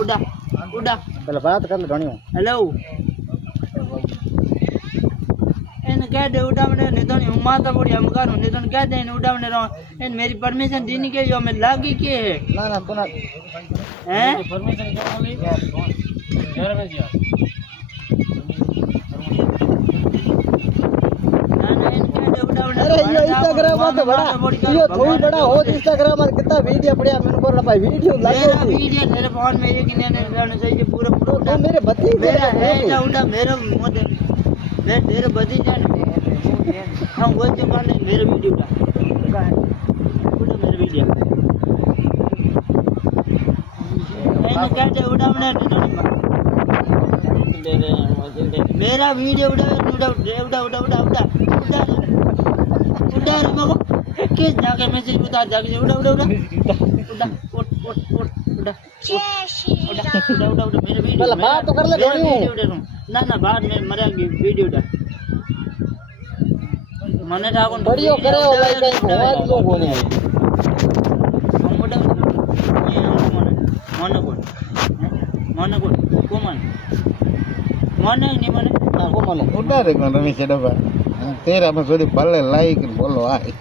उड़ा उड़ा पहले बात कर ले धोनी हेलो इन कह दे उड़ा मैंने नहीं तो नहीं माता बड़ी हम करूं नहीं तो कह दे उड़ा मैंने इन मेरी परमिशन दी नहीं के जो मैं लागी के है ना ना पुनः हैं परमिशन क्या वाली घर में जा अरे ये इंस्टाग्राम में तो बड़ा ये थोड़ी बड़ा हो इंस्टाग्राम में कितना वीडियो पड़े मैंने बोला भाई वीडियो मेरा वीडियो तेरे फोन में ये किने ने रहना चाहिए पूरा पूरा तो मेरे भतीजे मेरा है ना उड़ा मेरा मोदे मैं तेरे भतीजा हम बोल के मान मेरा वीडियो उड़ा उड़ा मेरा वीडियो मैंने कह दे उड़ा मैंने मेरा वीडियो उड़ा उड़ा उड़ा उड़ा उड़ा उड़ा उड़ा रे मगो किस जाके मैसेज उतार जाके उड़ा उड़ा उड़ा उड़ा उड़ उड़ उड़ उड़ा उड़ा उड़ा उड़ा मेरा वीडियो पहले बात तो कर ले धोनी ना ना बाद में मरेगी वीडियो उड़ा मने ठाकुर बढ़ियो करे ओ भाई कहीं घुमा दो कोने हम उड़ा ये मन मन को मन नहीं मन को मन उड़ा रे कौन रमेश डबा तेरा में थोड़ी भले लाइक बोलो आए